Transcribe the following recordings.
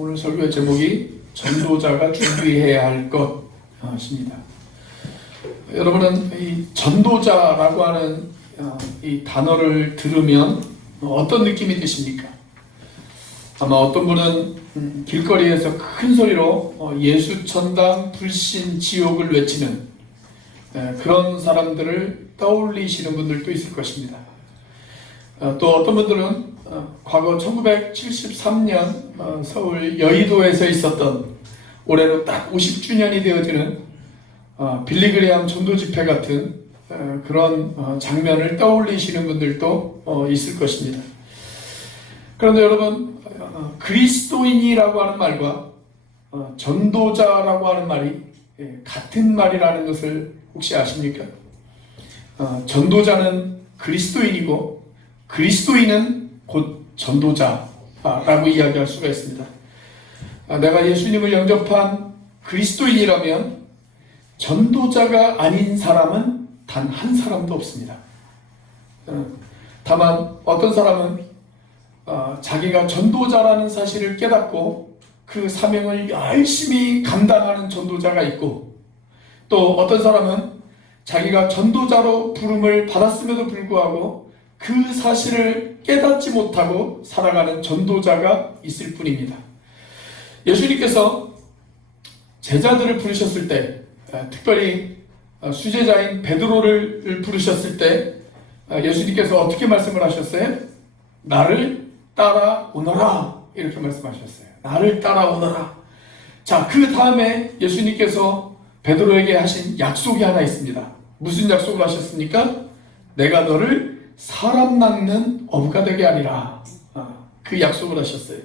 오늘 설교의 제목이 전도자가 준비해야 할 것입니다. 여러분은 이 전도자라고 하는 이 단어를 들으면 어떤 느낌이 드십니까? 아마 어떤 분은 길거리에서 큰 소리로 예수 천당 불신 지옥을 외치는 그런 사람들을 떠올리시는 분들도 있을 것입니다. 또 어떤 분들은 과거 1973년 서울 여의도에서 있었던 올해로 딱 50주년이 되어지는 빌리그레암 전도 집회 같은 그런 장면을 떠올리시는 분들도 있을 것입니다. 그런데 여러분, 그리스도인이라고 하는 말과 전도자라고 하는 말이 같은 말이라는 것을 혹시 아십니까? 전도자는 그리스도인이고 그리스도인은 곧 전도자라고 이야기할 수가 있습니다. 내가 예수님을 영접한 그리스도인이라면 전도자가 아닌 사람은 단 한 사람도 없습니다. 다만 어떤 사람은 자기가 전도자라는 사실을 깨닫고 그 사명을 열심히 감당하는 전도자가 있고, 또 어떤 사람은 자기가 전도자로 부름을 받았음에도 불구하고 그 사실을 깨닫지 못하고 살아가는 전도자가 있을 뿐입니다. 예수님께서 제자들을 부르셨을 때, 특별히 수제자인 베드로를 부르셨을 때 예수님께서 어떻게 말씀을 하셨어요? 나를 따라오너라, 이렇게 말씀하셨어요. 나를 따라오너라. 자, 그 다음에 예수님께서 베드로에게 하신 약속이 하나 있습니다. 무슨 약속을 하셨습니까? 내가 너를 사람 낚는 어부가 되게 하리라. 그 약속을 하셨어요.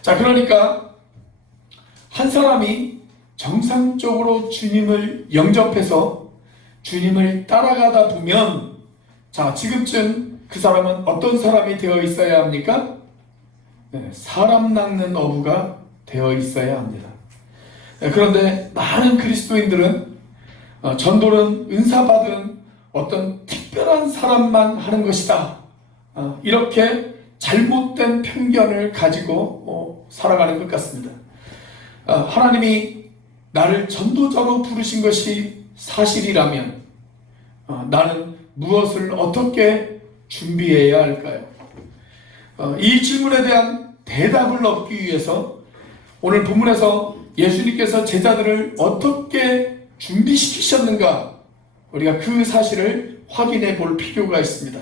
자, 그러니까 한 사람이 정상적으로 주님을 영접해서 주님을 따라가다 보면, 자, 지금쯤 그 사람은 어떤 사람이 되어 있어야 합니까? 사람 낚는 어부가 되어 있어야 합니다. 그런데 많은 그리스도인들은 전도는 은사받은 어떤 특별한 사람만 하는 것이다, 이렇게 잘못된 편견을 가지고 살아가는 것 같습니다. 하나님이 나를 전도자로 부르신 것이 사실이라면 나는 무엇을 어떻게 준비해야 할까요? 이 질문에 대한 대답을 얻기 위해서 오늘 본문에서 예수님께서 제자들을 어떻게 준비시키셨는가, 우리가 그 사실을 확인해 볼 필요가 있습니다.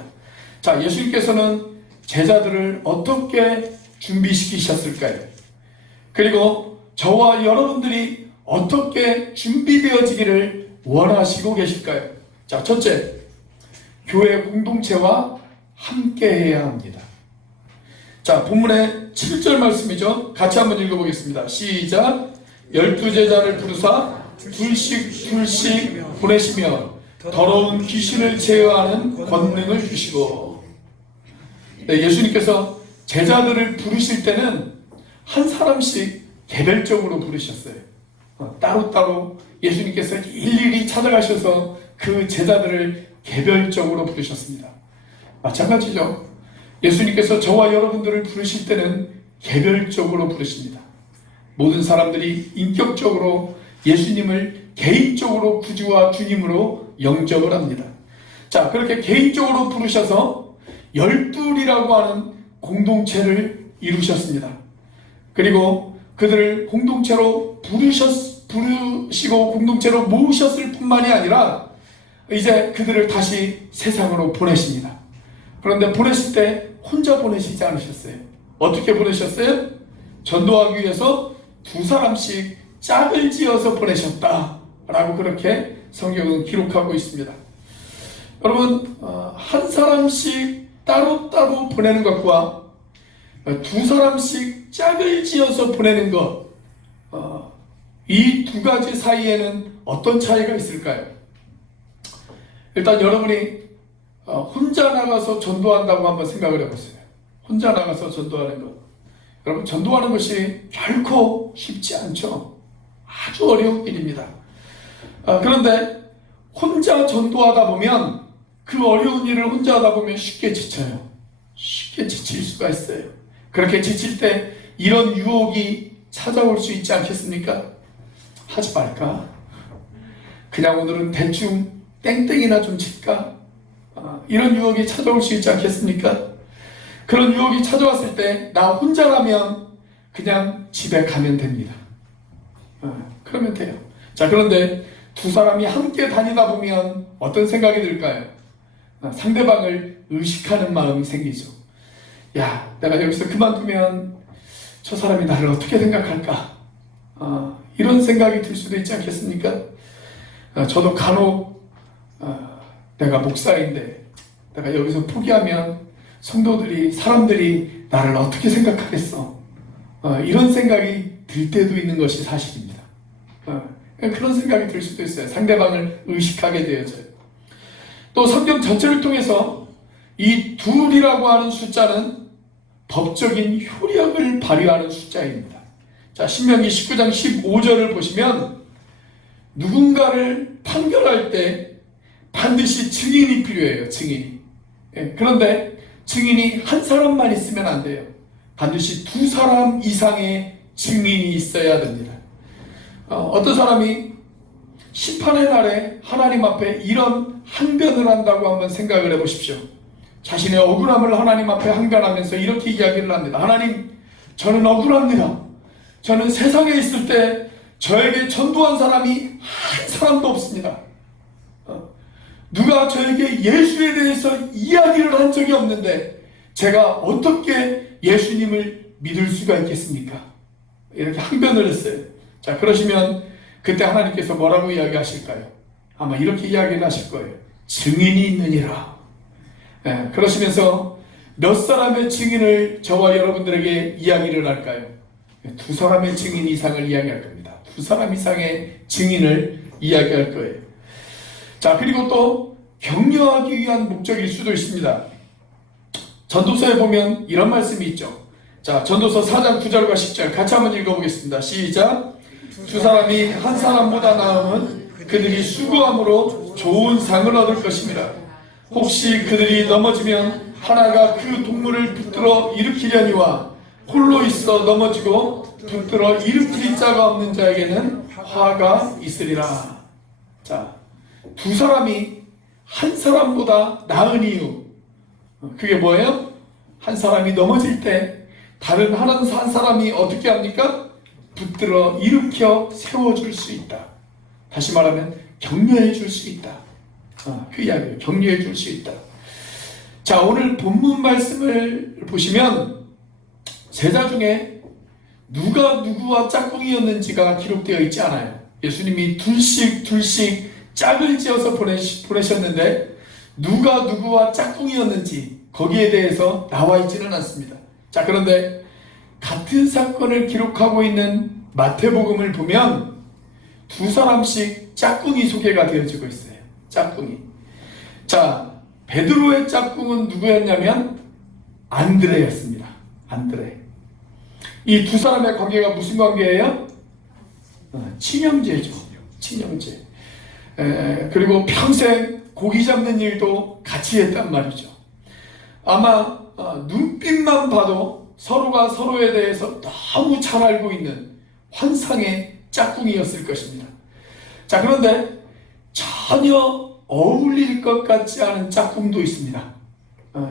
자, 예수님께서는 제자들을 어떻게 준비시키셨을까요? 그리고 저와 여러분들이 어떻게 준비되어지기를 원하시고 계실까요? 자, 첫째, 교회 공동체와 함께 해야 합니다. 자, 본문의 7절 말씀이죠. 같이 한번 읽어보겠습니다. 시작. 12제자를 부르사 둘씩 보내시며 더러운 귀신을 제어하는 권능을 주시고. 네, 예수님께서 제자들을 부르실 때는 한 사람씩 개별적으로 부르셨어요. 따로따로 예수님께서 일일이 찾아가셔서 그 제자들을 개별적으로 부르셨습니다. 마찬가지죠. 예수님께서 저와 여러분들을 부르실 때는 개별적으로 부르십니다. 모든 사람들이 인격적으로 예수님을 개인적으로 구주와 주님으로 영접을 합니다. 자, 그렇게 개인적으로 부르셔서 열둘이라고 하는 공동체를 이루셨습니다. 그리고 그들을 공동체로 부르시고 공동체로 모으셨을 뿐만이 아니라 이제 그들을 다시 세상으로 보내십니다. 그런데 보내실 때 혼자 보내시지 않으셨어요. 어떻게 보내셨어요? 전도하기 위해서 두 사람씩 짝을 지어서 보내셨다라고 그렇게 성경은 기록하고 있습니다. 여러분, 한 사람씩 따로따로 보내는 것과 두 사람씩 짝을 지어서 보내는 것, 이 두 가지 사이에는 어떤 차이가 있을까요? 일단 여러분이 혼자 나가서 전도한다고 한번 생각을 해보세요. 혼자 나가서 전도하는 것. 여러분, 전도하는 것이 결코 쉽지 않죠. 아주 어려운 일입니다. 그런데 혼자 전도하다 보면, 그 어려운 일을 혼자 하다 보면 쉽게 지쳐요. 쉽게 지칠 수가 있어요. 그렇게 지칠 때 이런 유혹이 찾아올 수 있지 않겠습니까? 하지 말까? 그냥 오늘은 대충 땡땡이나 좀 칠까? 이런 유혹이 찾아올 수 있지 않겠습니까? 그런 유혹이 찾아왔을 때 나 혼자라면 그냥 집에 가면 됩니다. 그러면 돼요. 자, 그런데 두 사람이 함께 다니다 보면 어떤 생각이 들까요? 상대방을 의식하는 마음이 생기죠. 야, 내가 여기서 그만두면 저 사람이 나를 어떻게 생각할까? 이런 생각이 들 수도 있지 않겠습니까? 저도 간혹 내가 목사인데 내가 여기서 포기하면 성도들이, 사람들이 나를 어떻게 생각하겠어? 이런 생각이 들 때도 있는 것이 사실입니다. 그런 생각이 들 수도 있어요. 상대방을 의식하게 되어져요. 또 성경 전체를 통해서 이 둘이라고 하는 숫자는 법적인 효력을 발휘하는 숫자입니다. 자, 신명기 19장 15절을 보시면 누군가를 판결할 때 반드시 증인이 필요해요. 증인이. 그런데 증인이 한 사람만 있으면 안 돼요. 반드시 두 사람 이상의 증인이 있어야 됩니다. 어떤 사람이 심판의 날에 하나님 앞에 이런 항변을 한다고 한번 생각을 해보십시오. 자신의 억울함을 하나님 앞에 항변하면서 이렇게 이야기를 합니다. 하나님, 저는 억울합니다. 저는 세상에 있을 때 저에게 전도한 사람이 한 사람도 없습니다. 누가 저에게 예수에 대해서 이야기를 한 적이 없는데 제가 어떻게 예수님을 믿을 수가 있겠습니까? 이렇게 항변을 했어요. 자, 그러시면 그때 하나님께서 뭐라고 이야기하실까요? 아마 이렇게 이야기를 하실 거예요. 증인이 있느니라. 그러시면서 몇 사람의 증인을 저와 여러분들에게 이야기를 할까요? 두 사람의 증인 이상을 이야기할 겁니다. 두 사람 이상의 증인을 이야기할 거예요. 자, 그리고 또 격려하기 위한 목적일 수도 있습니다. 전도서에 보면 이런 말씀이 있죠. 자, 전도서 4장 9절과 10절 같이 한번 읽어보겠습니다. 시작. 두 사람이 한 사람보다 나으면 그들이 수고함으로 좋은 상을 얻을 것입니다. 혹시 그들이 넘어지면 하나가 그 동물을 붙들어 일으키려니와 홀로 있어 넘어지고 붙들어 일으킬 자가 없는 자에게는 화가 있으리라. 자, 두 사람이 한 사람보다 나은 이유, 그게 뭐예요? 한 사람이 넘어질 때 다른 한 사람이 어떻게 합니까? 붙들어 일으켜 세워줄 수 있다. 다시 말하면 격려해 줄 수 있다. 그 이야기예요. 격려해 줄 수 있다. 자, 오늘 본문 말씀을 보시면 제자 중에 누가 누구와 짝꿍이었는지가 기록되어 있지 않아요. 예수님이 둘씩 짝을 지어서 보내셨는데 누가 누구와 짝꿍이었는지 거기에 대해서 나와 있지는 않습니다. 자, 그런데 같은 사건을 기록하고 있는 마태복음을 보면 두 사람씩 짝꿍이 소개가 되어지고 있어요. 짝꿍이. 자, 베드로의 짝꿍은 누구였냐면 안드레였습니다. 안드레. 이 두 사람의 관계가 무슨 관계예요? 친형제죠. 친형제. 그리고 평생 고기 잡는 일도 같이 했단 말이죠. 아마 눈빛만 봐도 서로가 서로에 대해서 너무 잘 알고 있는 환상의 짝꿍이었을 것입니다. 자, 그런데 전혀 어울릴 것 같지 않은 짝꿍도 있습니다.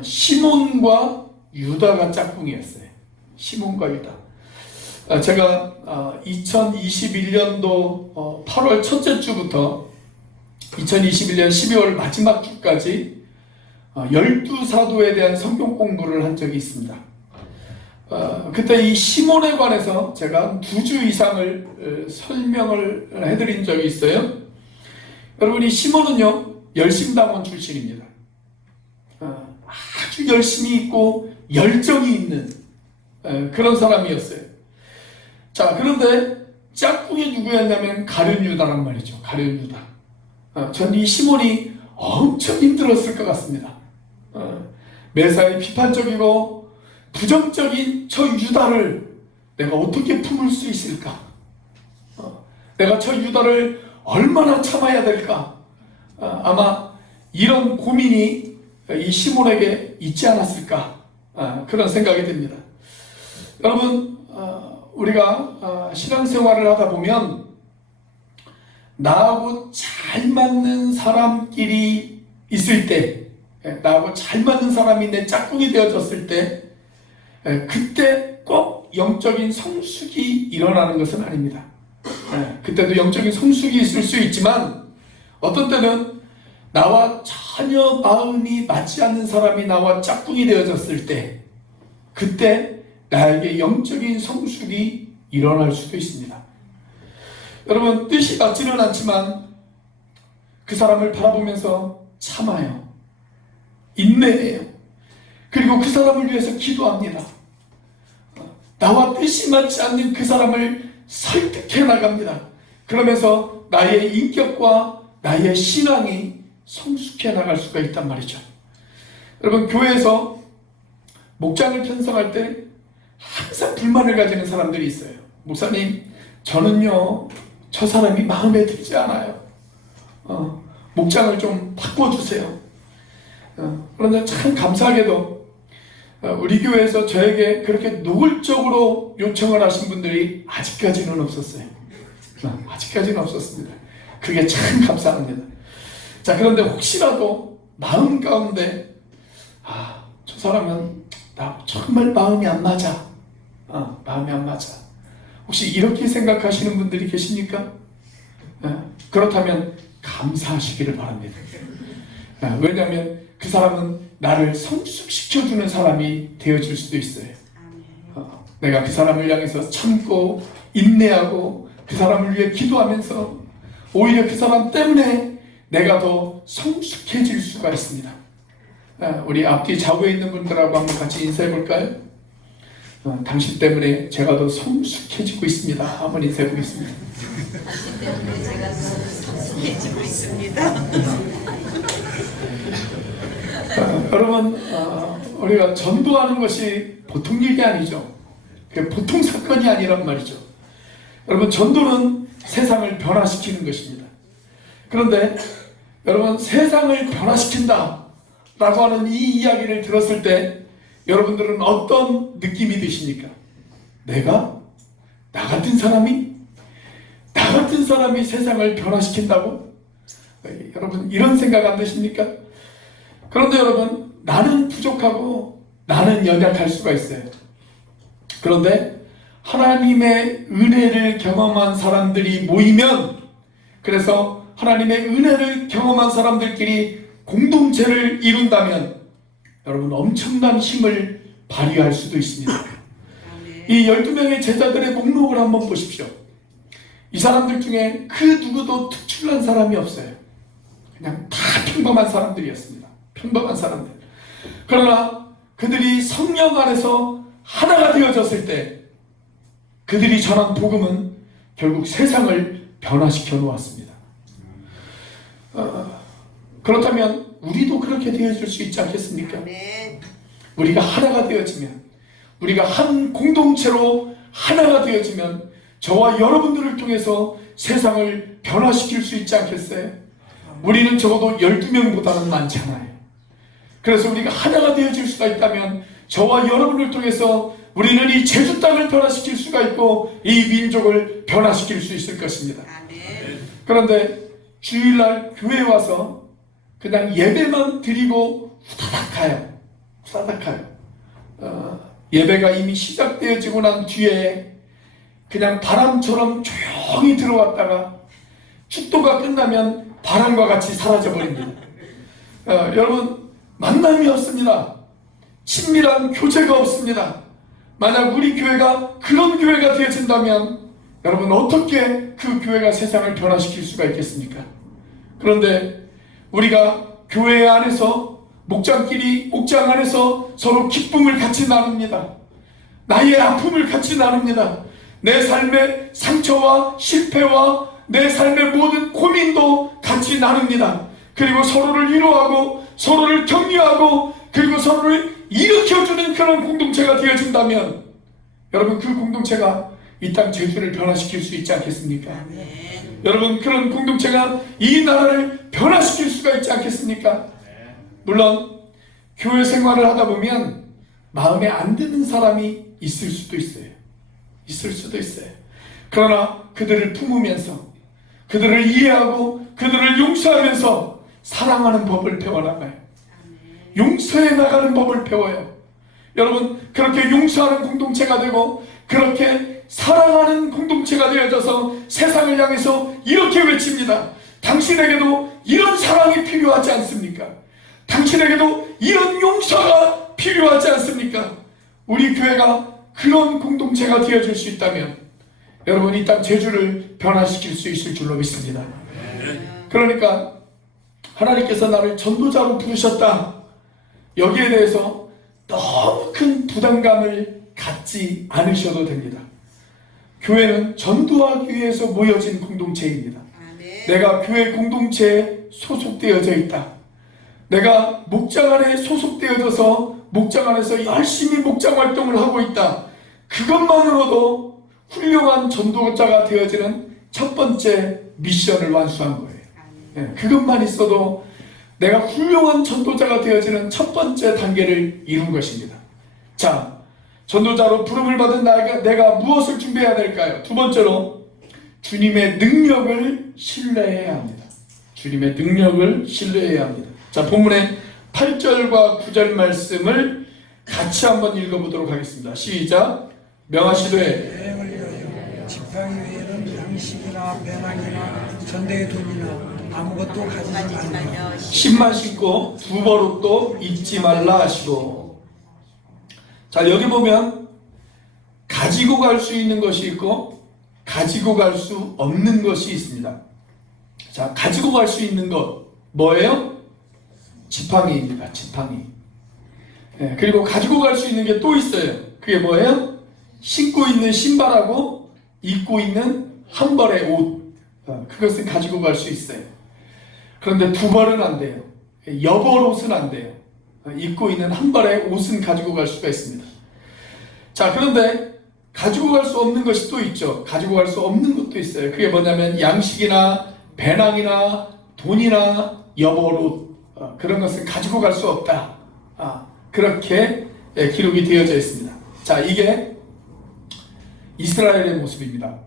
시몬과 유다가 짝꿍이었어요. 시몬과 유다. 제가 2021년도 8월 첫째 주부터 2021년 12월 마지막 주까지 12사도에 대한 성경 공부를 한 적이 있습니다. 그때 이 시몬에 관해서 제가 2주 이상을 설명을 해드린 적이 있어요. 여러분, 이 시몬은요, 열심당원 출신입니다. 아주 열심히 있고 열정이 있는 그런 사람이었어요. 자, 그런데 짝꿍이 누구였냐면 가룟 유다란 말이죠. 가룟 유다. 전 이 시몬이 엄청 힘들었을 것 같습니다. 매사에 비판적이고 부정적인 저 유다를 내가 어떻게 품을 수 있을까? 내가 저 유다를 얼마나 참아야 될까? 아마 이런 고민이 이 시몬에게 있지 않았을까? 그런 생각이 듭니다. 여러분, 우리가 신앙생활을 하다 보면 나하고 잘 맞는 사람끼리 있을 때, 나하고 잘 맞는 사람이 내 짝꿍이 되어졌을 때, 그때 꼭 영적인 성숙이 일어나는 것은 아닙니다. 그때도 영적인 성숙이 있을 수 있지만 어떤 때는 나와 전혀 마음이 맞지 않는 사람이 나와 짝꿍이 되어졌을 때, 그때 나에게 영적인 성숙이 일어날 수도 있습니다. 여러분, 뜻이 맞지는 않지만 그 사람을 바라보면서 참아요. 인내해요. 그리고 그 사람을 위해서 기도합니다. 나와 뜻이 맞지 않는 그 사람을 설득해 나갑니다. 그러면서 나의 인격과 나의 신앙이 성숙해 나갈 수가 있단 말이죠. 여러분, 교회에서 목장을 편성할 때 항상 불만을 가지는 사람들이 있어요. 목사님, 저는요 저 사람이 마음에 들지 않아요. 목장을 좀 바꿔주세요. 그런데 참 감사하게도 우리 교회에서 저에게 그렇게 노골적으로 요청을 하신 분들이 아직까지는 없었어요. 아직까지는 없었습니다. 그게 참 감사합니다. 자, 그런데 혹시라도 마음 가운데 저 사람은 나 정말 마음이 안 맞아. 마음이 안 맞아. 혹시 이렇게 생각하시는 분들이 계십니까? 그렇다면 감사하시기를 바랍니다. 왜냐하면 그 사람은 나를 성숙시켜주는 사람이 되어줄 수도 있어요. 내가 그 사람을 향해서 참고 인내하고 그 사람을 위해 기도하면서 오히려 그 사람 때문에 내가 더 성숙해질 수가 있습니다. 우리 앞뒤 좌우에 있는 분들하고 한번 같이 인사해 볼까요? 당신 때문에 제가 더 성숙해지고 있습니다. 한번 인사해 보겠습니다. 당신 때문에 제가 더 성숙해지고 있습니다. 여러분, 우리가 전도하는 것이 보통 일이 아니죠. 보통 사건이 아니란 말이죠. 여러분, 전도는 세상을 변화시키는 것입니다. 그런데 여러분, 세상을 변화시킨다 라고 하는 이 이야기를 들었을 때 여러분들은 어떤 느낌이 드십니까? 나 같은 사람이 세상을 변화시킨다고? 여러분, 이런 생각 안 드십니까? 그런데 여러분, 나는 부족하고 나는 연약할 수가 있어요. 그런데 하나님의 은혜를 경험한 사람들이 모이면, 그래서 하나님의 은혜를 경험한 사람들끼리 공동체를 이룬다면 여러분, 엄청난 힘을 발휘할 수도 있습니다. 이 12명의 제자들의 목록을 한번 보십시오. 이 사람들 중에 그 누구도 특출난 사람이 없어요. 그냥 다 평범한 사람들이었습니다. 평범한 사람들. 그러나 그들이 성령 안에서 하나가 되어졌을 때 그들이 전한 복음은 결국 세상을 변화시켜 놓았습니다. 그렇다면 우리도 그렇게 되어질 수 있지 않겠습니까? 우리가 하나가 되어지면, 우리가 한 공동체로 하나가 되어지면 저와 여러분들을 통해서 세상을 변화시킬 수 있지 않겠어요? 우리는 적어도 12명보다는 많잖아요. 그래서 우리가 하나가 되어질 수가 있다면 저와 여러분을 통해서 우리는 이 제주 땅을 변화시킬 수가 있고 이 민족을 변화시킬 수 있을 것입니다. 그런데 주일날 교회에 와서 그냥 예배만 드리고 후다닥 가요. 예배가 이미 시작되어지고 난 뒤에 그냥 바람처럼 조용히 들어왔다가 축도가 끝나면 바람과 같이 사라져버립니다. 여러분, 만남이 없습니다. 친밀한 교제가 없습니다. 만약 우리 교회가 그런 교회가 되어진다면 여러분, 어떻게 그 교회가 세상을 변화시킬 수가 있겠습니까? 그런데 우리가 교회 안에서 목장 안에서 서로 기쁨을 같이 나눕니다. 나의 아픔을 같이 나눕니다. 내 삶의 상처와 실패와 내 삶의 모든 고민도 같이 나눕니다. 그리고 서로를 위로하고 서로를 격려하고 그리고 서로를 일으켜주는 그런 공동체가 되어진다면 여러분, 그 공동체가 이 땅 제주를 변화시킬 수 있지 않겠습니까? 여러분, 그런 공동체가 이 나라를 변화시킬 수가 있지 않겠습니까? 물론 교회 생활을 하다 보면 마음에 안 드는 사람이 있을 수도 있어요. 있을 수도 있어요. 그러나 그들을 품으면서, 그들을 이해하고 그들을 용서하면서 사랑하는 법을 배워나가요. 용서해 나가는 법을 배워요. 여러분, 그렇게 용서하는 공동체가 되고 그렇게 사랑하는 공동체가 되어져서 세상을 향해서 이렇게 외칩니다. 당신에게도 이런 사랑이 필요하지 않습니까? 당신에게도 이런 용서가 필요하지 않습니까? 우리 교회가 그런 공동체가 되어줄 수 있다면 여러분, 이 땅 제주를 변화시킬 수 있을 줄로 믿습니다. 그러니까 하나님께서 나를 전도자로 부르셨다, 여기에 대해서 너무 큰 부담감을 갖지 않으셔도 됩니다. 교회는 전도하기 위해서 모여진 공동체입니다. 내가 교회 공동체에 소속되어져 있다, 내가 목장 안에 소속되어져서 목장 안에서 열심히 목장 활동을 하고 있다, 그것만으로도 훌륭한 전도자가 되어지는 첫 번째 미션을 완수한 거예요. 그것만 있어도 내가 훌륭한 전도자가 되어지는 첫 번째 단계를 이룬 것입니다. 자, 전도자로 부름을 받은 내가 무엇을 준비해야 될까요? 두 번째로, 주님의 능력을 신뢰해야 합니다. 주님의 능력을 신뢰해야 합니다. 자, 본문의 8절과 9절 말씀을 같이 한번 읽어보도록 하겠습니다. 시작. 명하시되 여행을 위하여 지팡이 외에는 양식이나 배낭이나 전대의 돈이나 아무것도 가지지 말라. 신만 신고 두 버릇도 잊지 말라 하시고. 자, 여기 보면 가지고 갈 수 있는 것이 있고 가지고 갈 수 없는 것이 있습니다. 자, 가지고 갈 수 있는 것 뭐예요? 지팡이입니다. 지팡이. 그리고 가지고 갈 수 있는 게 또 있어요. 그게 뭐예요? 신고 있는 신발하고 입고 있는 한 벌의 옷, 그것은 가지고 갈 수 있어요. 그런데 두 벌은 안 돼요. 여벌 옷은 안 돼요. 입고 있는 한 벌의 옷은 가지고 갈 수가 있습니다. 자, 그런데 가지고 갈 수 없는 것이 또 있죠. 가지고 갈 수 없는 것도 있어요. 그게 뭐냐면 양식이나 배낭이나 돈이나 여벌 옷, 그런 것은 가지고 갈 수 없다, 그렇게 기록이 되어져 있습니다. 자, 이게 이스라엘의 모습입니다.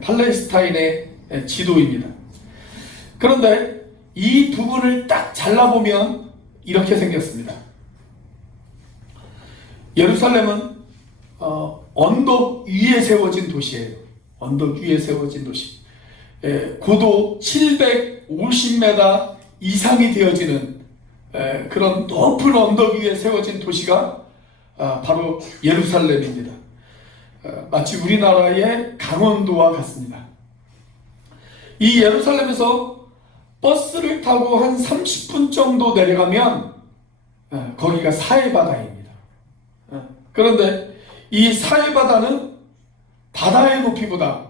팔레스타인의 지도입니다. 그런데 이 부분을 딱 잘라보면 이렇게 생겼습니다. 예루살렘은 언덕 위에 세워진 도시예요. 언덕 위에 세워진 도시. 고도 750m 이상이 되어지는 그런 높은 언덕 위에 세워진 도시가 바로 예루살렘입니다. 마치 우리나라의 강원도와 같습니다. 이 예루살렘에서 버스를 타고 한 30분 정도 내려가면 거기가 사해바다입니다. 그런데 이 사해바다는 바다의 높이보다,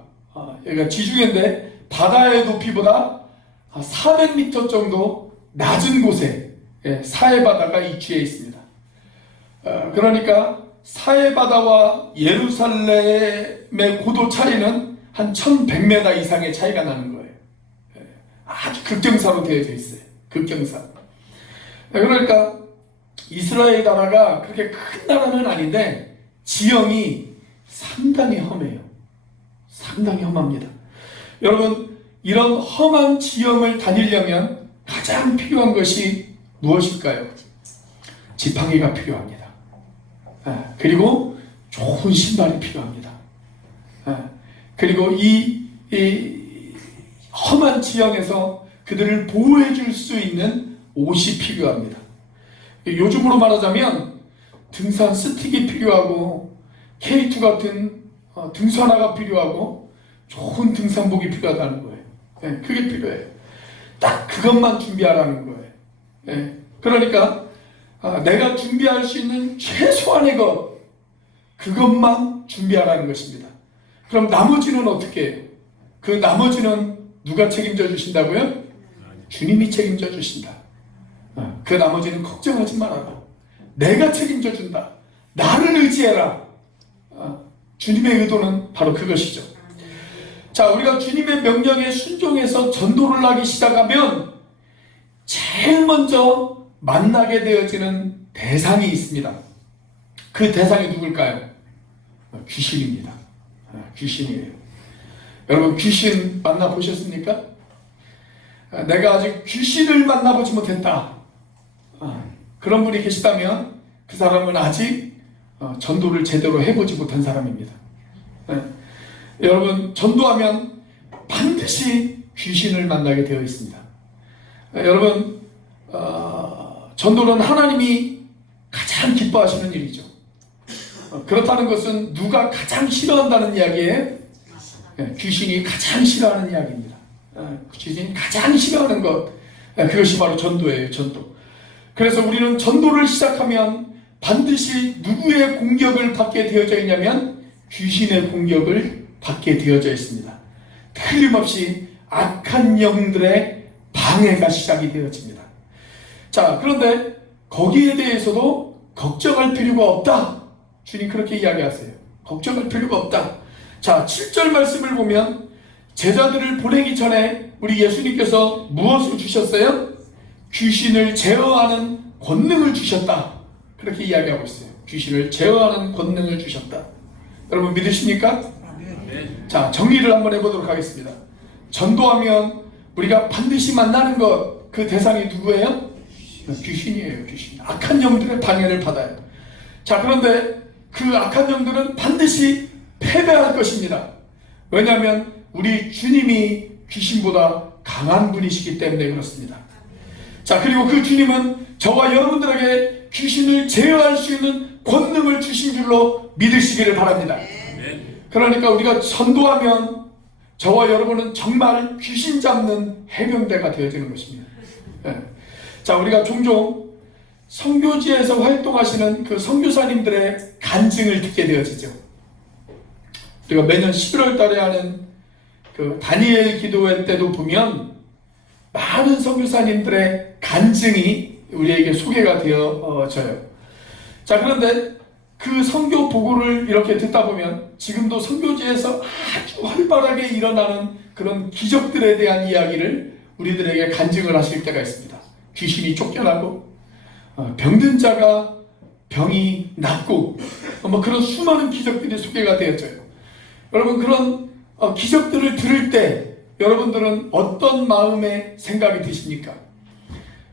여기가 지중해인데 바다의 높이보다 400m 정도 낮은 곳에 사해바다가 위치해 있습니다. 그러니까 사해바다와 예루살렘의 고도 차이는 한 1100m 이상의 차이가 나는 거예요. 아주 극경사로 되어져 있어요. 극경사. 그러니까 이스라엘 나라가 그렇게 큰 나라는 아닌데 지형이 상당히 험해요. 상당히 험합니다. 여러분, 이런 험한 지형을 다니려면 가장 필요한 것이 무엇일까요? 지팡이가 필요합니다. 그리고 좋은 신발이 필요합니다. 그리고 이 험한 지형에서 그들을 보호해 줄 수 있는 옷이 필요합니다. 요즘으로 말하자면 등산 스틱이 필요하고 K2 같은 등산화가 필요하고 좋은 등산복이 필요하다는 거예요. 그게 필요해요. 딱 그것만 준비하라는 거예요. 그러니까 내가 준비할 수 있는 최소한의 것, 그것만 준비하라는 것입니다. 그럼 나머지는 어떻게 해요? 그 나머지는 누가 책임져 주신다고요? 주님이 책임져 주신다. 그 나머지는 걱정하지 말아라. 내가 책임져 준다. 나를 의지해라. 주님의 의도는 바로 그것이죠. 자, 우리가 주님의 명령에 순종해서 전도를 하기 시작하면 제일 먼저 만나게 되어지는 대상이 있습니다. 그 대상이 누굴까요? 귀신입니다. 귀신이에요. 여러분 귀신 만나보셨습니까? 내가 아직 귀신을 만나보지 못했다. 그런 분이 계시다면 그 사람은 아직 전도를 제대로 해보지 못한 사람입니다. 여러분 전도하면 반드시 귀신을 만나게 되어 있습니다. 여러분 전도는 하나님이 가장 기뻐하시는 일이죠. 그렇다는 것은 누가 가장 싫어한다는 이야기에 귀신이 가장 싫어하는 이야기입니다. 귀신이 가장 싫어하는 것, 그것이 바로 전도예요. 전도. 그래서 우리는 전도를 시작하면 반드시 누구의 공격을 받게 되어져 있냐면 귀신의 공격을 받게 되어져 있습니다. 틀림없이 악한 영들의 방해가 시작이 되어집니다. 자, 그런데 거기에 대해서도 걱정할 필요가 없다. 주님 그렇게 이야기하세요. 걱정할 필요가 없다. 자, 7절 말씀을 보면 제자들을 보내기 전에 우리 예수님께서 무엇을 주셨어요? 귀신을 제어하는 권능을 주셨다. 그렇게 이야기하고 있어요. 귀신을 제어하는 권능을 주셨다. 여러분 믿으십니까? 자, 정리를 한번 해보도록 하겠습니다. 전도하면 우리가 반드시 만나는 것, 그 대상이 누구예요? 귀신이에요. 귀신. 악한 영들의 방해를 받아요. 자, 그런데 그 악한 영들은 반드시 패배할 것입니다. 왜냐하면 우리 주님이 귀신보다 강한 분이시기 때문에 그렇습니다. 자, 그리고 그 주님은 저와 여러분들에게 귀신을 제어할 수 있는 권능을 주신 줄로 믿으시기를 바랍니다. 그러니까 우리가 전도하면 저와 여러분은 정말 귀신 잡는 해병대가 되어지는 것입니다. 자, 우리가 종종 선교지에서 활동하시는 그 선교사님들의 간증을 듣게 되어지죠. 우리가 매년 11월 달에 하는 그 다니엘 기도회 때도 보면 많은 선교사님들의 간증이 우리에게 소개가 되어져요. 자, 그런데 그 선교 보고를 이렇게 듣다 보면 지금도 선교지에서 아주 활발하게 일어나는 그런 기적들에 대한 이야기를 우리들에게 간증을 하실 때가 있습니다. 귀신이 쫓겨나고 병든 자가 병이 낫고 그런 수많은 기적들이 소개가 되어져요. 여러분 그런 기적들을 들을 때 여러분들은 어떤 마음의 생각이 드십니까?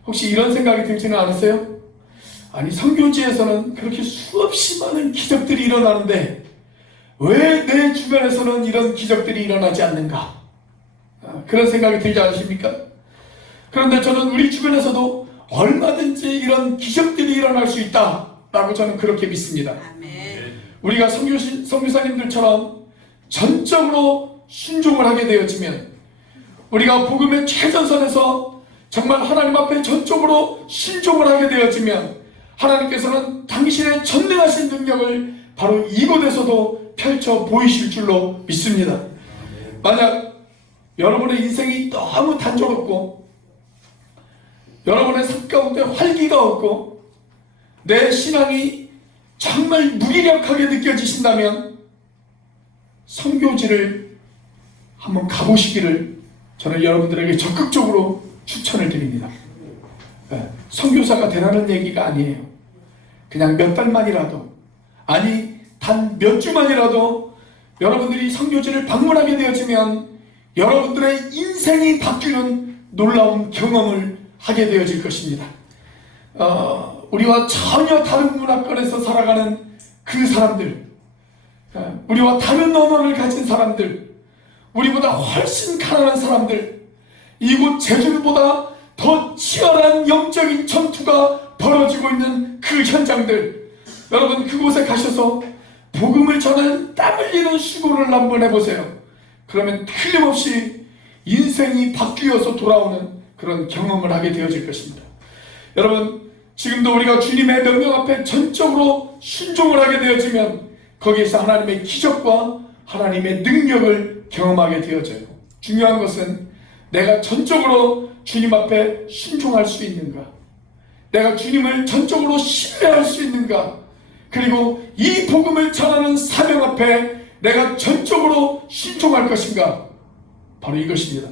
혹시 이런 생각이 들지는 않으세요? 아니 선교지에서는 그렇게 수없이 많은 기적들이 일어나는데 왜 내 주변에서는 이런 기적들이 일어나지 않는가? 그런 생각이 들지 않으십니까? 그런데 저는 우리 주변에서도 얼마든지 이런 기적들이 일어날 수 있다라고 저는 그렇게 믿습니다. 우리가 선교사님들처럼 전적으로 순종을 하게 되어지면 우리가 복음의 최전선에서 정말 하나님 앞에 전적으로 순종을 하게 되어지면 하나님께서는 당신의 전능하신 능력을 바로 이곳에서도 펼쳐 보이실 줄로 믿습니다. 만약 여러분의 인생이 너무 단조롭고 여러분의 삶 가운데 활기가 없고 내 신앙이 정말 무기력하게 느껴지신다면 선교지를 한번 가보시기를 저는 여러분들에게 적극적으로 추천을 드립니다. 선교사가 되라는 얘기가 아니에요. 그냥 몇 달만이라도, 아니 단 몇 주만이라도 여러분들이 선교지를 방문하게 되어지면 여러분들의 인생이 바뀌는 놀라운 경험을 하게 되어질 것입니다. 우리와 전혀 다른 문화권에서 살아가는 그 사람들, 우리와 다른 언어를 가진 사람들, 우리보다 훨씬 가난한 사람들, 이곳 제주보다 더 치열한 영적인 전투가 벌어지고 있는 그 현장들, 여러분 그곳에 가셔서 복음을 전하는 땀 흘리는 수고를 한번 해보세요. 그러면 틀림없이 인생이 바뀌어서 돌아오는 그런 경험을 하게 되어질 것입니다. 여러분 지금도 우리가 주님의 명령 앞에 전적으로 순종을 하게 되어지면 거기에서 하나님의 기적과 하나님의 능력을 경험하게 되어져요. 중요한 것은 내가 전적으로 주님 앞에 순종할 수 있는가, 내가 주님을 전적으로 신뢰할 수 있는가, 그리고 이 복음을 전하는 사명 앞에 내가 전적으로 순종할 것인가, 바로 이것입니다.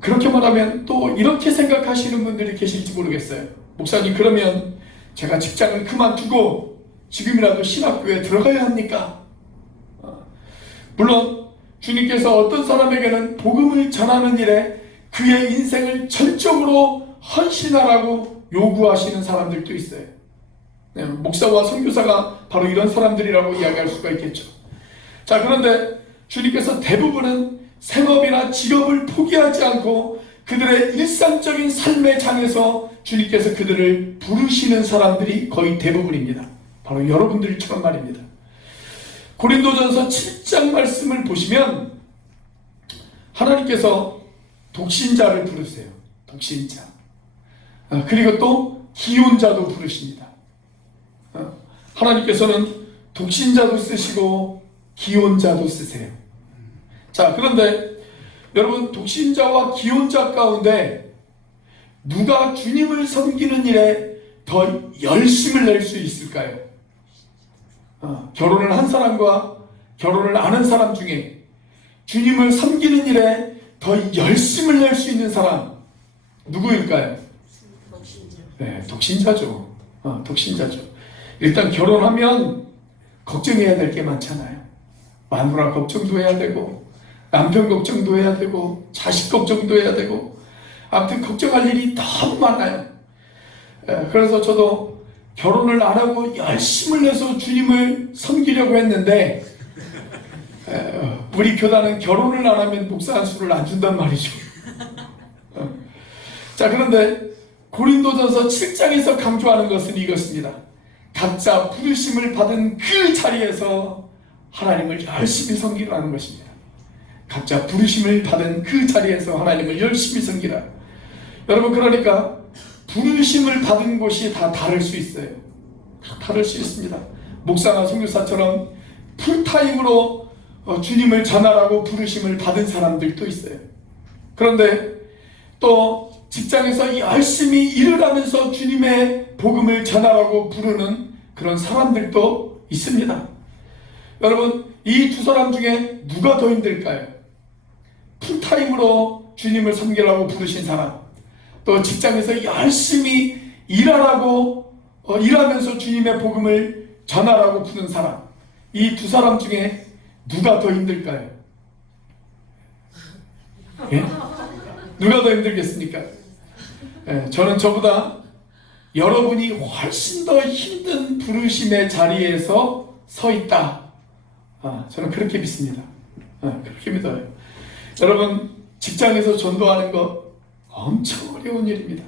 그렇게만 하면 또 이렇게 생각하시는 분들이 계실지 모르겠어요. 목사님 그러면 제가 직장을 그만두고 지금이라도 신학교에 들어가야 합니까? 물론 주님께서 어떤 사람에게는 복음을 전하는 일에 그의 인생을 전적으로 헌신하라고 요구하시는 사람들도 있어요. 네, 목사와 선교사가 바로 이런 사람들이라고 이야기할 수가 있겠죠. 자, 그런데 주님께서 대부분은 생업이나 직업을 포기하지 않고 그들의 일상적인 삶의 장에서 주님께서 그들을 부르시는 사람들이 거의 대부분입니다. 바로 여러분들처럼 말입니다. 고린도전서 7장 말씀을 보시면 하나님께서 독신자를 부르세요. 독신자. 그리고 또 기혼자도 부르십니다. 하나님께서는 독신자도 쓰시고 기혼자도 쓰세요. 자, 그런데 여러분, 독신자와 기혼자 가운데 누가 주님을 섬기는 일에 더 열심을 낼 수 있을까요? 결혼을 한 사람과 결혼을 안 한 사람 중에 주님을 섬기는 일에 더 열심을 낼 수 있는 사람 누구일까요? 네, 독신자죠. 독신자죠. 일단 결혼하면 걱정해야 될 게 많잖아요. 마누라 걱정도 해야 되고 남편 걱정도 해야 되고 자식 걱정도 해야 되고 아무튼 걱정할 일이 너무 많아요. 그래서 저도 결혼을 안 하고 열심을 내서 주님을 섬기려고 했는데 우리 교단은 결혼을 안 하면 목사 한 수를 안 준단 말이죠. 자, 그런데 고린도전서 7장에서 강조하는 것은 이것입니다. 각자 부르심을 받은 그 자리에서 하나님을 열심히 섬기라는 것입니다. 각자 부르심을 받은 그 자리에서 하나님을 열심히 섬기라. 여러분, 그러니까 부르심을 받은 곳이 다 다를 수 있어요. 다 다를 수 있습니다. 목사나 선교사처럼 풀타임으로 주님을 전하라고 부르심을 받은 사람들도 있어요. 그런데 또 직장에서 열심히 일을 하면서 주님의 복음을 전하라고 부르는 그런 사람들도 있습니다. 여러분, 이 두 사람 중에 누가 더 힘들까요? 풀타임으로 주님을 섬기라고 부르신 사람, 또 직장에서 열심히 일하라고 일하면서 주님의 복음을 전하라고 부른 사람, 이 두 사람 중에 누가 더 힘들까요? 예? 누가 더 힘들겠습니까? 예, 저는 저보다 여러분이 훨씬 더 힘든 부르심의 자리에서 서 있다. 저는 그렇게 믿습니다. 그렇게 믿어요. 여러분, 직장에서 전도하는 거 엄청 어려운 일입니다.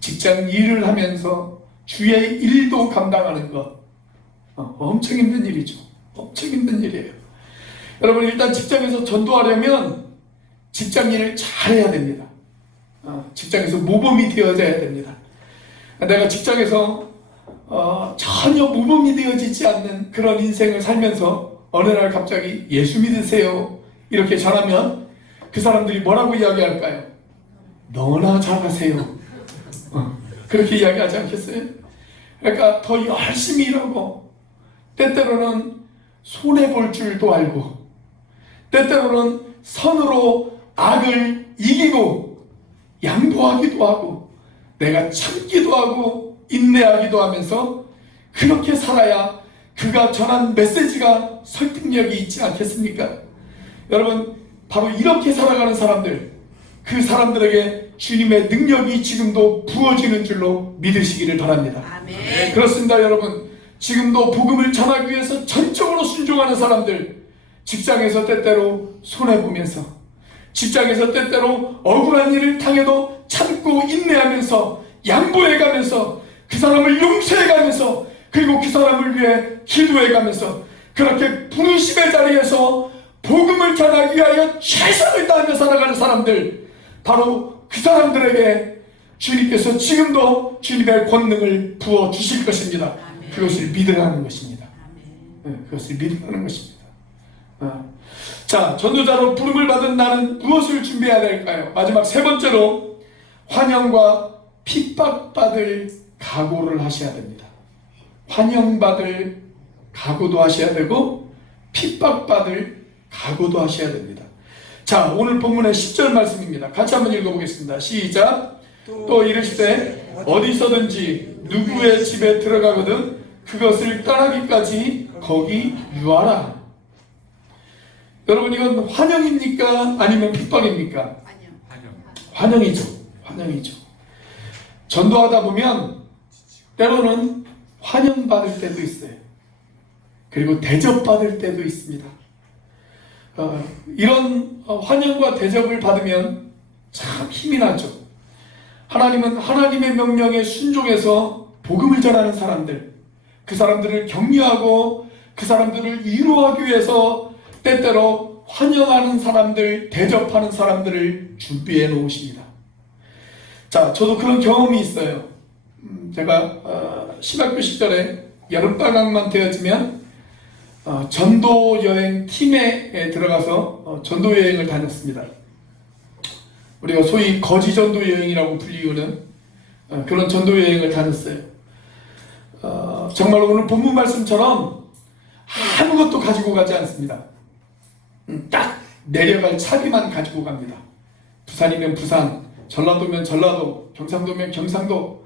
직장 일을 하면서 주의 일도 감당하는 것 엄청 힘든 일이죠. 엄청 힘든 일이에요. 여러분, 일단 직장에서 전도하려면 직장 일을 잘해야 됩니다. 직장에서 모범이 되어져야 됩니다. 내가 직장에서 전혀 모범이 되어지지 않는 그런 인생을 살면서 어느 날 갑자기 예수 믿으세요 이렇게 전하면 그 사람들이 뭐라고 이야기할까요? 너나 잘하세요. 그렇게 이야기하지 않겠어요? 그러니까 더 열심히 일하고 때때로는 손해볼 줄도 알고 때때로는 선으로 악을 이기고 양보하기도 하고 내가 참기도 하고 인내하기도 하면서 그렇게 살아야 그가 전한 메시지가 설득력이 있지 않겠습니까? 여러분, 바로 이렇게 살아가는 사람들, 그 사람들에게 주님의 능력이 지금도 부어지는 줄로 믿으시기를 바랍니다. 아멘. 그렇습니다. 여러분, 지금도 복음을 전하기 위해서 전적으로 순종하는 사람들, 직장에서 때때로 손해보면서, 직장에서 때때로 억울한 일을 당해도 참고 인내하면서 양보해가면서 그 사람을 용서해가면서 그리고 그 사람을 위해 기도해가면서 그렇게 부르심의 자리에서 복음을 전하기 위하여 최선을 다하며 살아가는 사람들, 바로 그 사람들에게 주님께서 지금도 주님의 권능을 부어주실 것입니다. 그것을 믿으라는 것입니다. 그것을 믿으라는 것입니다. 자, 전도자로 부름을 받은 나는 무엇을 준비해야 될까요? 마지막 세 번째로 환영과 핍박받을 각오를 하셔야 됩니다. 환영받을 각오도 하셔야 되고 핍박받을 각오도 하셔야 됩니다. 자, 오늘 본문의 10절 말씀입니다. 같이 한번 읽어보겠습니다. 시작. 또 이르시되 어디서든지 누구의 집에 들어가거든 그것을 떠나기까지 거기 유하라. 여러분, 이건 환영입니까? 아니면 핍박입니까? 아니요. 환영이죠. 환영이죠. 전도하다 보면 때로는 환영받을 때도 있어요. 그리고 대접받을 때도 있습니다. 이런 환영과 대접을 받으면 참 힘이 나죠. 하나님은 하나님의 명령에 순종해서 복음을 전하는 사람들, 그 사람들을 격려하고 그 사람들을 위로하기 위해서 때때로 환영하는 사람들, 대접하는 사람들을 준비해 놓으십니다. 자, 저도 그런 경험이 있어요. 제가 신학교 시절에 여름방학만 되어지면 전도 여행 팀에 들어가서 전도 여행을 다녔습니다. 우리가 소위 거지 전도 여행이라고 불리우는 그런 전도 여행을 다녔어요. 정말 오늘 본문 말씀처럼 아무것도 가지고 가지 않습니다. 딱 내려갈 차비만 가지고 갑니다. 부산이면 부산, 전라도면 전라도, 경상도면 경상도,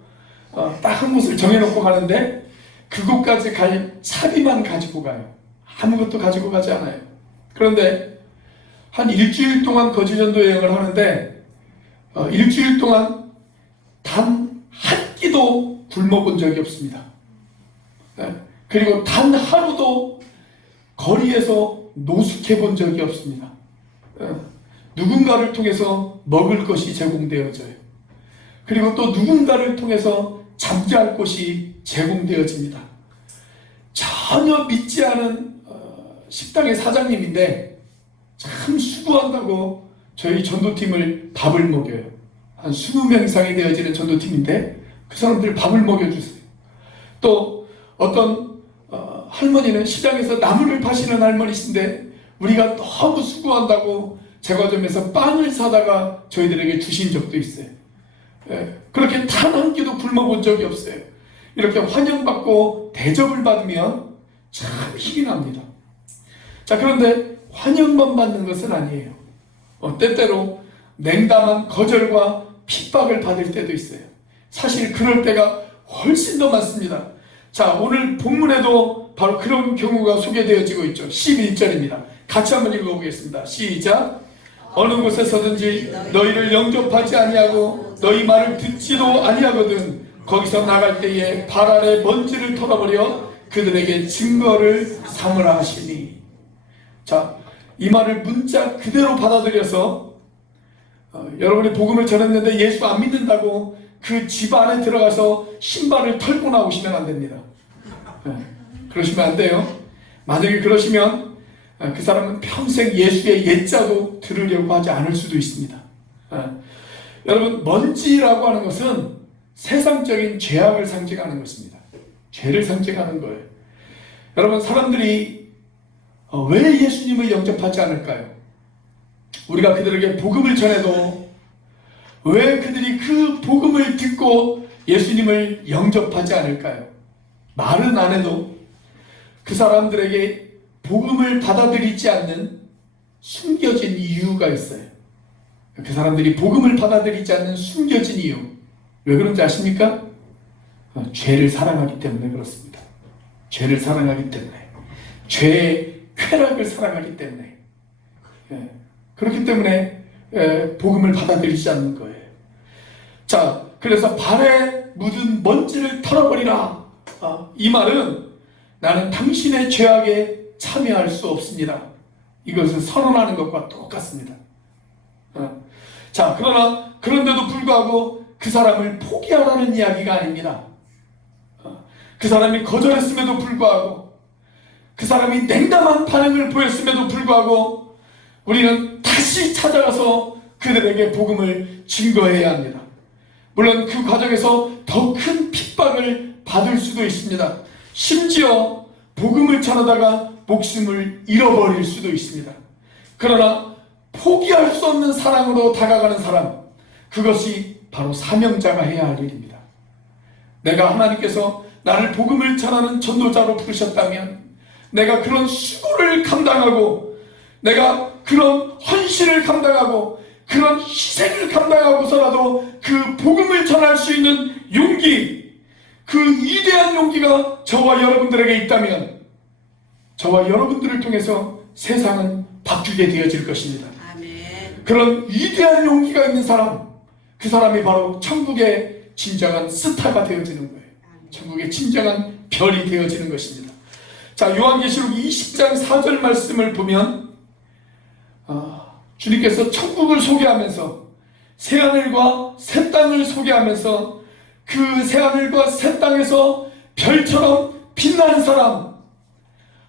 딱 한 곳을 정해놓고 가는데 그곳까지 갈 차비만 가지고 가요. 아무것도 가지고 가지 않아요. 그런데 한 일주일 동안 거지전도 여행을 하는데 일주일 동안 단 한 끼도 굶어본 적이 없습니다. 그리고 단 하루도 거리에서 노숙해 본 적이 없습니다. 누군가를 통해서 먹을 것이 제공되어져요. 그리고 또 누군가를 통해서 잠잘 곳이 제공되어집니다. 전혀 믿지 않은 식당의 사장님인데 참 수고한다고 저희 전도팀을 밥을 먹여요. 한 20명 이상이 되어지는 전도팀인데 그 사람들 밥을 먹여주세요. 또 어떤 할머니는 시장에서 나물을 파시는 할머니신데 우리가 너무 수고한다고 제과점에서 빵을 사다가 저희들에게 주신 적도 있어요. 그렇게 단 한 끼도 굶어본 적이 없어요. 이렇게 환영받고 대접을 받으면 참 힘이 납니다. 자, 그런데 환영만 받는 것은 아니에요. 때때로 냉담한 거절과 핍박을 받을 때도 있어요. 사실 그럴 때가 훨씬 더 많습니다. 자, 오늘 본문에도 바로 그런 경우가 소개되어지고 있죠. 11절입니다. 같이 한번 읽어보겠습니다. 시작. 어느 곳에서든지 너희를 영접하지 아니하고 너희 말을 듣지도 아니하거든 거기서 나갈 때에 발 아래 먼지를 털어버려 그들에게 증거를 삼으라 하시니. 자, 이 말을 문자 그대로 받아들여서 여러분이 복음을 전했는데 예수 안 믿는다고 그 집 안에 들어가서 신발을 털고 나오시면 안 됩니다. 그러시면 안 돼요. 만약에 그러시면 그 사람은 평생 예수의 옛자도 들으려고 하지 않을 수도 있습니다. 여러분, 먼지라고 하는 것은 세상적인 죄악을 상징하는 것입니다. 죄를 상징하는 거예요. 여러분, 사람들이 왜 예수님을 영접하지 않을까요? 우리가 그들에게 복음을 전해도 왜 그들이 그 복음을 듣고 예수님을 영접하지 않을까요? 말은 안 해도 그 사람들에게 복음을 받아들이지 않는 숨겨진 이유가 있어요. 그 사람들이 복음을 받아들이지 않는 숨겨진 이유, 왜 그런지 아십니까? 죄를 사랑하기 때문에 그렇습니다. 죄를 사랑하기 때문에, 죄의 쾌락을 사랑하기 때문에, 그렇기 때문에 복음을 받아들이지 않는 거예요. 자, 그래서 발에 묻은 먼지를 털어버리라. 이 말은 나는 당신의 죄악에 참여할 수 없습니다. 이것을 선언하는 것과 똑같습니다. 자, 그러나 그런데도 불구하고 그 사람을 포기하라는 이야기가 아닙니다. 그 사람이 거절했음에도 불구하고, 그 사람이 냉담한 반응을 보였음에도 불구하고 우리는 다시 찾아가서 그들에게 복음을 증거해야 합니다. 물론 그 과정에서 더 큰 핍박을 받을 수도 있습니다. 심지어 복음을 전하다가 목숨을 잃어버릴 수도 있습니다. 그러나 포기할 수 없는 사랑으로 다가가는 사람, 그것이 바로 사명자가 해야 할 일입니다. 내가 하나님께서 나를 복음을 전하는 전도자로 부르셨다면 내가 그런 수고를 감당하고, 내가 그런 헌신을 감당하고, 그런 희생을 감당하고서라도 그 복음을 전할 수 있는 용기, 그 위대한 용기가 저와 여러분들에게 있다면 저와 여러분들을 통해서 세상은 바뀌게 되어질 것입니다. 아멘. 그런 위대한 용기가 있는 사람, 그 사람이 바로 천국의 진정한 스타가 되어지는 거예요. 천국의 진정한 별이 되어지는 것입니다. 자, 요한계시록 20장 4절 말씀을 보면 주님께서 천국을 소개하면서 새하늘과 새 땅을 소개하면서 그 새하늘과 새 땅에서 별처럼 빛나는 사람,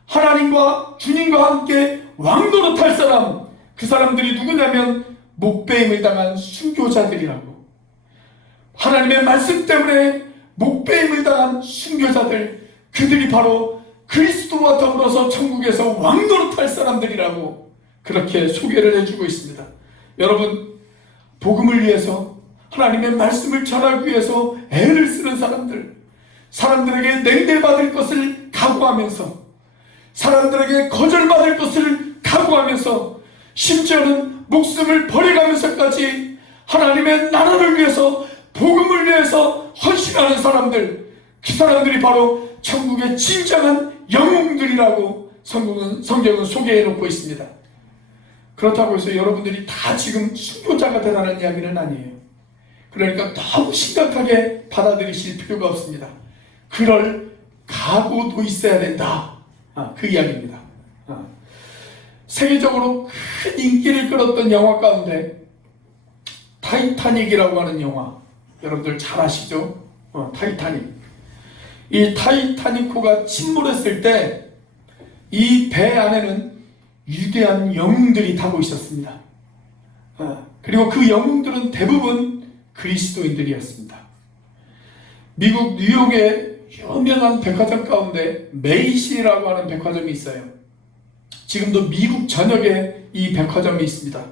하나님과 주님과 함께 왕노릇할 사람, 그 사람들이 누구냐면 목배임을 당한 순교자들이라고. 하나님의 말씀 때문에 목배임을 당한 순교자들, 그들이 바로 그리스도와 더불어서 천국에서 왕노릇할 사람들이라고 그렇게 소개를 해주고 있습니다. 여러분, 복음을 위해서, 하나님의 말씀을 전하기 위해서 애를 쓰는 사람들, 사람들에게 냉대받을 것을 각오하면서, 사람들에게 거절받을 것을 각오하면서, 심지어는 목숨을 버려가면서까지 하나님의 나라를 위해서, 복음을 위해서 헌신하는 사람들, 그 사람들이 바로 천국의 진정한 영웅들이라고 성경은 소개해 놓고 있습니다. 그렇다고 해서 여러분들이 다 지금 순교자가 되라는 이야기는 아니에요. 그러니까 너무 심각하게 받아들이실 필요가 없습니다. 그럴 각오도 있어야 된다. 그 이야기입니다. 세계적으로 큰 인기를 끌었던 영화 가운데 타이타닉이라고 하는 영화, 여러분들 잘 아시죠? 타이타닉. 이 타이타닉호가 침몰했을 때 이 배 안에는 위대한 영웅들이 타고 있었습니다. 그리고 그 영웅들은 대부분 그리스도인들이었습니다. 미국 뉴욕의 유명한 백화점 가운데 메이시라고 하는 백화점이 있어요. 지금도 미국 전역에 이 백화점이 있습니다.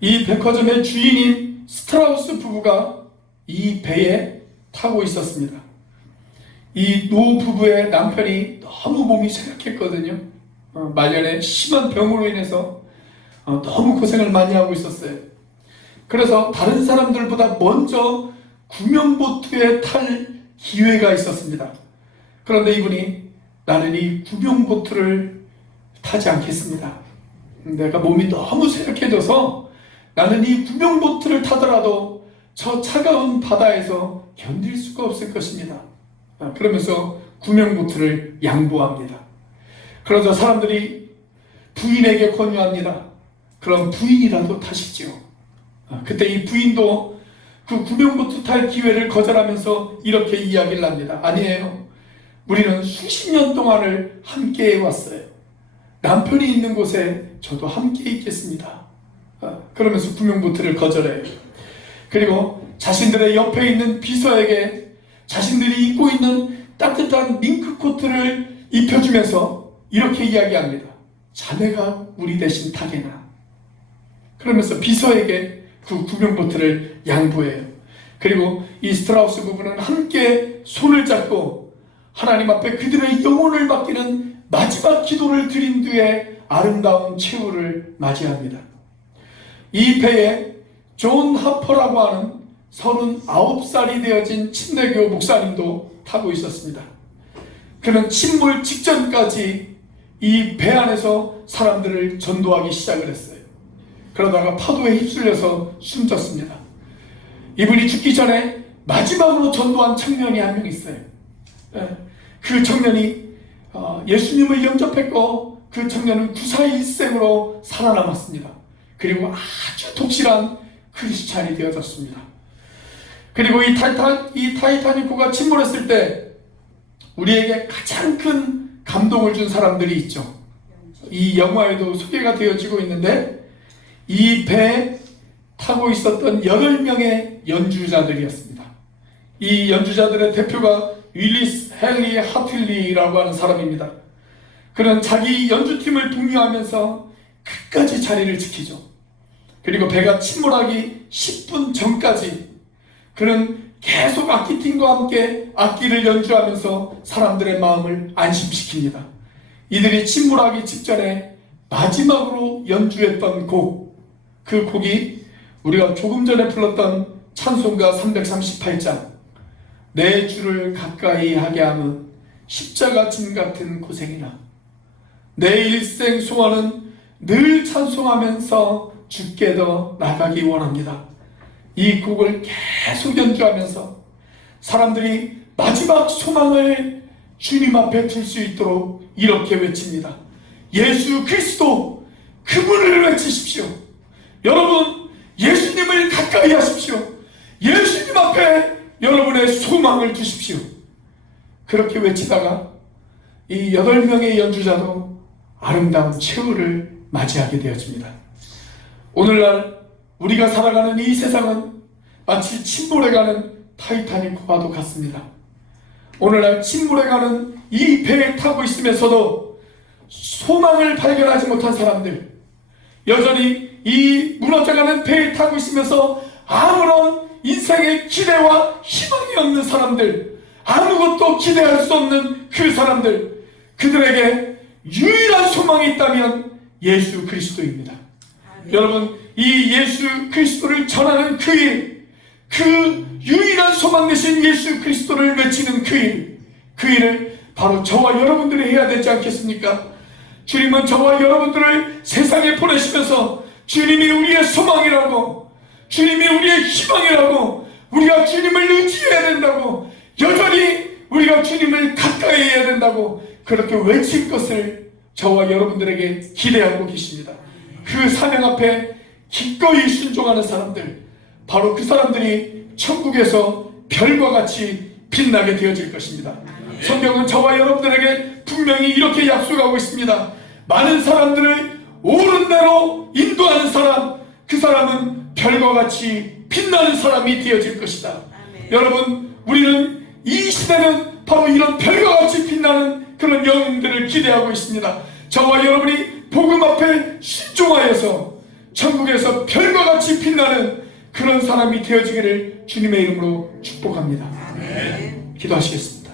이 백화점의 주인인 스트라우스 부부가 이 배에 타고 있었습니다. 이 노 부부의 남편이 너무 몸이 쇠약했거든요. 말년에 심한 병으로 인해서 너무 고생을 많이 하고 있었어요. 그래서 다른 사람들보다 먼저 구명보트에 탈 기회가 있었습니다. 그런데 이분이 나는 이 구명보트를 타지 않겠습니다. 내가 몸이 너무 쇠약해져서 나는 이 구명보트를 타더라도 저 차가운 바다에서 견딜 수가 없을 것입니다. 그러면서 구명보트를 양보합니다. 그러자 사람들이 부인에게 권유합니다. 그럼 부인이라도 타시죠. 그때 이 부인도 그 구명보트 탈 기회를 거절하면서 이렇게 이야기를 합니다. 아니에요. 우리는 수십 년 동안을 함께 해왔어요. 남편이 있는 곳에 저도 함께 있겠습니다. 그러면서 구명보트를 거절해요. 그리고 자신들의 옆에 있는 비서에게 자신들이 입고 있는 따뜻한 밍크코트를 입혀주면서 이렇게 이야기합니다. 자네가 우리 대신 타게나. 그러면서 비서에게 그 구명보트를 양보해요. 그리고 이 스트라우스 부부는 함께 손을 잡고 하나님 앞에 그들의 영혼을 맡기는 마지막 기도를 드린 뒤에 아름다운 최후를 맞이합니다. 이 배에 존 하퍼라고 하는 39살이 되어진 침례교 목사님도 타고 있었습니다. 그는 침몰 직전까지 이 배 안에서 사람들을 전도하기 시작을 했어요. 그러다가 파도에 휩쓸려서 숨졌습니다. 이분이 죽기 전에 마지막으로 전도한 청년이 한 명 있어요. 그 청년이 예수님을 영접했고 그 청년은 구사일생으로 살아남았습니다. 그리고 아주 독실한 크리스찬이 되어졌습니다. 그리고 이 타이타닉호가 침몰했을 때 우리에게 가장 큰 감동을 준 사람들이 있죠. 이 영화에도 소개가 되어지고 있는데 이 배에 타고 있었던 8명의 연주자들이었습니다. 이 연주자들의 대표가 윌리스 헨리 하틀리라고 하는 사람입니다. 그는 자기 연주팀을 독려하면서 끝까지 자리를 지키죠. 그리고 배가 침몰하기 10분 전까지 그는 계속 악기팀과 함께 악기를 연주하면서 사람들의 마음을 안심시킵니다. 이들이 침몰하기 직전에 마지막으로 연주했던 곡, 그 곡이 우리가 조금 전에 불렀던 찬송가 338장 내 주를 가까이 하게 함은 십자가 짐 같은 고생이나 내 일생 소원은 늘 찬송하면서 주께 더 나가기 원합니다. 이 곡을 계속 연주하면서 사람들이 마지막 소망을 주님 앞에 둘 수 있도록 이렇게 외칩니다. 예수 그리스도, 그분을 외치십시오. 여러분, 예수님을 가까이 하십시오. 예수님 앞에 여러분의 소망을 두십시오. 그렇게 외치다가 이 8명의 연주자도 아름다운 최후를 맞이하게 되어집니다. 오늘날 우리가 살아가는 이 세상은 마치 침몰해가는 타이타닉호와도 같습니다. 오늘날 침몰해가는 이 배에 타고 있으면서도 소망을 발견하지 못한 사람들, 여전히 이 무너져가는 배에 타고 있으면서 아무런 인생의 기대와 희망이 없는 사람들, 아무것도 기대할 수 없는 그 사람들, 그들에게 유일한 소망이 있다면 예수 그리스도입니다. 여러분, 이 예수 그리스도를 전하는 그 일, 그 유일한 소망 되신 예수 그리스도를 외치는 그 일, 그 일을 바로 저와 여러분들이 해야 되지 않겠습니까? 주님은 저와 여러분들을 세상에 보내시면서 주님이 우리의 소망이라고, 주님이 우리의 희망이라고, 우리가 주님을 의지해야 된다고, 여전히 우리가 주님을 가까이 해야 된다고 그렇게 외칠 것을 저와 여러분들에게 기대하고 계십니다. 그 사명 앞에 기꺼이 순종하는 사람들, 바로 그 사람들이 천국에서 별과 같이 빛나게 되어질 것입니다. 성경은 저와 여러분들에게 분명히 이렇게 약속하고 있습니다. 많은 사람들을 옳은 대로 인도하는 사람, 그 사람은 별과 같이 빛나는 사람이 되어질 것이다. 여러분, 우리는 이 시대는 바로 이런 별과 같이 빛나는 그런 영웅들을 기대하고 있습니다. 저와 여러분이 복음 앞에 순종하여서 천국에서 별과 같이 빛나는 그런 사람이 되어지기를 주님의 이름으로 축복합니다. 기도하시겠습니다.